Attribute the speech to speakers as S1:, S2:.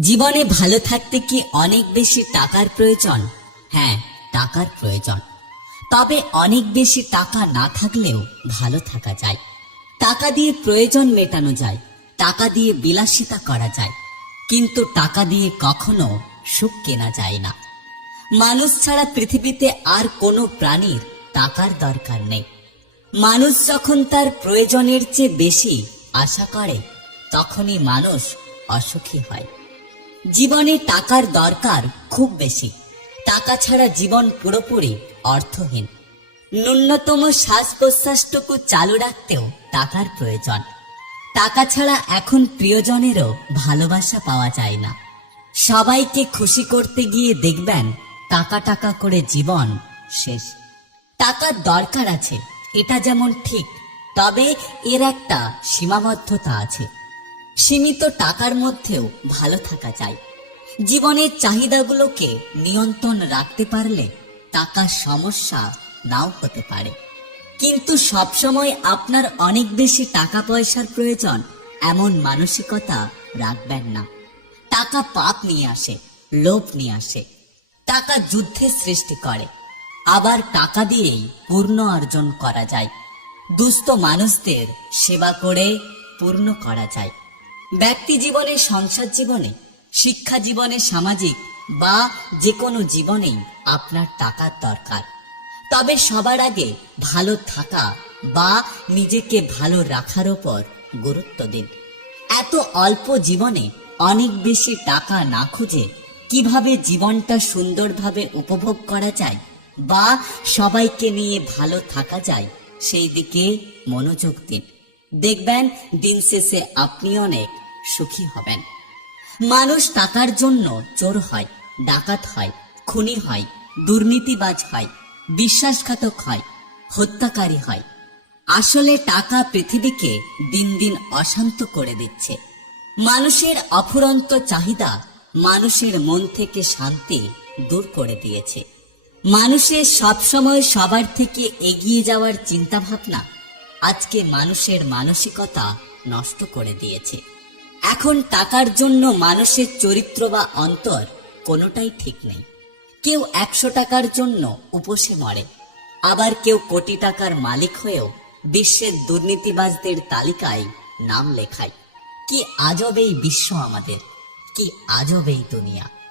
S1: জীবনে ভালো থাকতে কি অনেক বেশি টাকার প্রয়োজন? হ্যাঁ টাকার প্রয়োজন। তবে অনেক বেশি টাকা না থাকলেও ভালো থাকা যায়। টাকা দিয়ে প্রয়োজন মেটানো যায়, টাকা দিয়ে বিলাসিতা করা যায়। কিন্তু টাকা দিয়ে কখনো সুখ কেনা যায় না। মানুষ ছাড়া পৃথিবীতে আর কোনো প্রাণীর টাকার দরকার নেই। মানুষ যখন তার প্রয়োজনের চেয়ে বেশি আশা করে, তখনই মানুষ অসুখী হয়। জীবনে টাকার দরকার খুব বেশি। টাকা ছাড়া জীবন পুরোপুরি অর্থহীন। ন্যূনতম শ্বাস প্রশ্বাসটুকু চালু রাখতেও টাকার প্রয়োজন। টাকা ছাড়া এখন প্রিয়জনেরও ভালোবাসা পাওয়া যায় না। সবাইকে খুশি করতে গিয়ে দেখবেন টাকা টাকা করে জীবন শেষ। টাকার দরকার আছে, এটা যেমন ঠিক, তবে এর একটা সীমাবদ্ধতা আছে। সীমিত টাকার মধ্যেও ভালো থাকা যায় জীবনের চাহিদাগুলোকে নিয়ন্ত্রণ রাখতে পারলে টাকার সমস্যা নাও হতে পারে। কিন্তু সবসময় আপনার অনেক বেশি টাকা পয়সার প্রয়োজন এমন মানসিকতা রাখবেন না। টাকা পাপ নিয়ে আসে, লোভ নিয়ে আসে। টাকা যুদ্ধের সৃষ্টি করে, আবার টাকা দিয়েই পূর্ণ অর্জন করা যায়। দুস্থ মানুষদের সেবা করে পূর্ণ করা যায়। ব্যক্তি জীবনে, সংসার জীবনে, শিক্ষা জীবনে, সামাজিক বা যে কোনো জীবনেই আপনার টাকার দরকার। তবে সবার আগে ভালো থাকা বা নিজেকে ভালো রাখার ওপর গুরুত্ব দিন। এত অল্প জীবনে অনেক বেশি টাকা না খুঁজে কীভাবে জীবনটা সুন্দরভাবে উপভোগ করা যায় বা সবাইকে নিয়ে ভালো থাকা যায়, সেই দিকে মনোযোগ দিন। দেখবেন, দিন শেষে আপনি অনেক সুখী হবেন। মানুষ টাকার জন্য চোর হয়, ডাকাত হয়, খুনি হয়, দুর্নীতিবাজ হয়, বিশ্বাসঘাতক হয়, হত্যাকারী হয়। আসলে টাকা পৃথিবীকে দিন দিন অশান্ত করে দিচ্ছে। মানুষের অফুরন্ত চাহিদা মানুষের মন থেকে শান্তি দূর করে দিয়েছে। মানুষের সবসময় সবার থেকে এগিয়ে যাওয়ার চিন্তাভাবনা আজকে মানুষের মানসিকতা নষ্ট করে দিয়েছে। এখন টাকার জন্য মানুষের চরিত্র বা অন্তর কোনোটাই ঠিক নেই। কেউ একশো টাকার জন্য উপসে মরে। আবার কেউ কোটি টাকার মালিক হয়েও বিশ্বের দুর্নীতিবাজদের তালিকায় নাম লেখায়। কি আজব এই বিশ্ব আমাদের, কি আজব এই দুনিয়া।